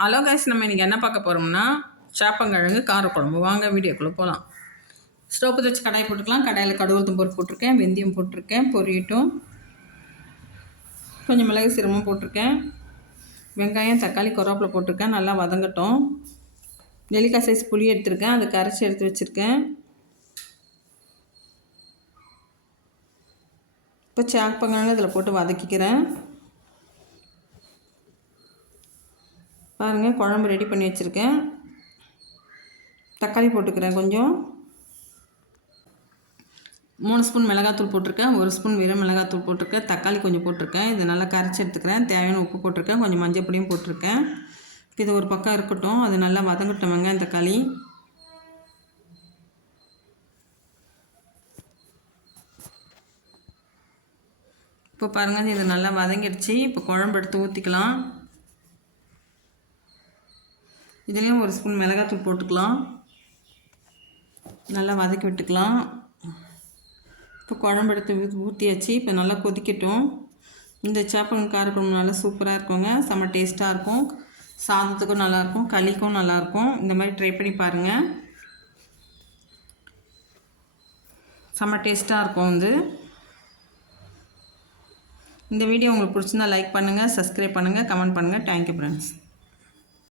Hello guys, நம்ம இன்றைக்கி என்ன பார்க்க போகிறோம்னா சாப்பங்கிழங்கு காரக்குழம்பு. வாங்க வீடியோக்குள்ளே போகலாம். ஸ்டவ் பற்ற வச்சு கடாய் போட்டுக்கலாம். கடாயில் கடுகு பருப்பு போட்டிருக்கேன், வெந்தயம் போட்டிருக்கேன், பொரியட்டும். கொஞ்சம் மிளகு சீரகமும் போட்டிருக்கேன். வெங்காயம் தக்காளி கருவேப்பிலை போட்டிருக்கேன். நல்லா வதங்கட்டும். நெல்லிக்காய் சைஸ் புளி எடுத்துருக்கேன், அதை கரைச்சி எடுத்து வச்சுருக்கேன். இப்போ சாப்பங்கிழங்கு இதில் போட்டு வதக்கிக்கிறேன். பாருங்கள், குழம்பு ரெடி பண்ணி வச்சுருக்கேன். தக்காளி போட்டுக்கிறேன். கொஞ்சம் 3 ஸ்பூன் மிளகாத்தூள் போட்டிருக்கேன், 1 ஸ்பூன் வெறும் மிளகாத்தூள் போட்டிருக்கேன், தக்காளி கொஞ்சம் போட்டிருக்கேன். இது நல்லா கரைச்சி எடுத்துக்கிறேன். தேவையான உப்பு போட்டிருக்கேன், கொஞ்சம் மஞ்சள் பொடியும் போட்டிருக்கேன். இது ஒரு பக்கம் இருக்கட்டும், அது நல்லா வதங்கட்டும். வெங்காயம் தக்காளி இப்போ பாருங்கள், இது நல்லா வதங்கிடுச்சு. இப்போ குழம்பு எடுத்து ஊற்றிக்கலாம். இதுலேயும் 1 ஸ்பூன் மிளகாத்தூள் போட்டுக்கலாம். நல்லா வதக்கி விட்டுக்கலாம். இப்போ குழம்பு எடுத்து ஊற்றியாச்சு. இப்போ நல்லா கொதிக்கட்டும். இந்த சாப்பங்கிழங்கு காரக்குழம்பு நல்லா சூப்பராக இருக்குங்க. செம்ம டேஸ்ட்டாக இருக்கும். சாதத்துக்கும் நல்லாயிருக்கும், களிக்கும் நல்லாயிருக்கும். இந்த மாதிரி ட்ரை பண்ணி பாருங்கள். செம்ம டேஸ்ட்டாக இருக்கும். இந்த வீடியோ உங்களுக்கு பிடிச்சிருந்தா லைக் பண்ணுங்கள், சப்ஸ்கிரைப் பண்ணுங்கள், கமெண்ட் பண்ணுங்கள். Thank you friends.